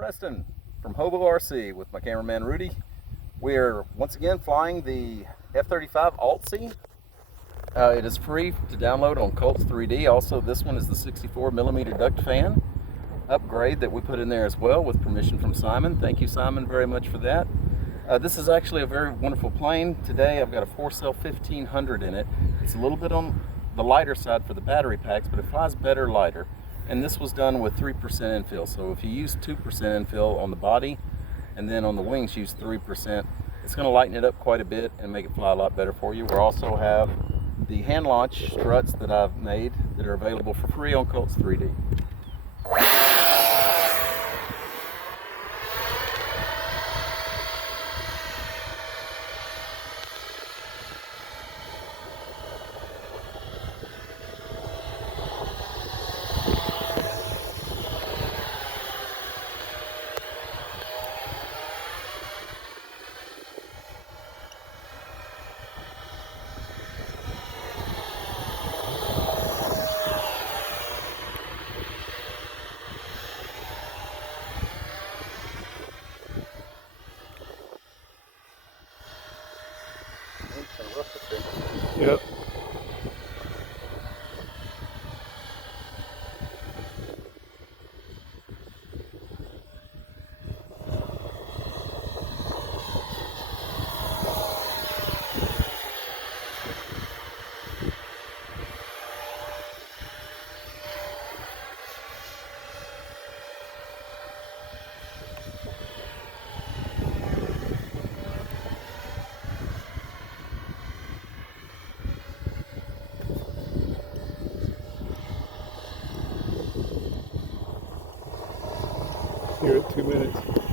Preston from Hobo RC with my cameraman Rudy. We are once again flying the F-35 Altsi. It is free to download on Colts 3D. Also, this one is the 64mm duct fan upgrade that we put in there as well with permission from Simon. Thank you, Simon, very much for that. This is actually a very wonderful plane. Today I've got a 4-cell 1500 in it. It's a little bit on the lighter side for the battery packs, but it flies better lighter. And this was done with 3% infill. So if you use 2% infill on the body and then on the wings use 3%, it's going to lighten it up quite a bit and make it fly a lot better for you. We also have the hand launch struts that I've made that are available for free on Colts 3D. Yep. You're at 2 minutes.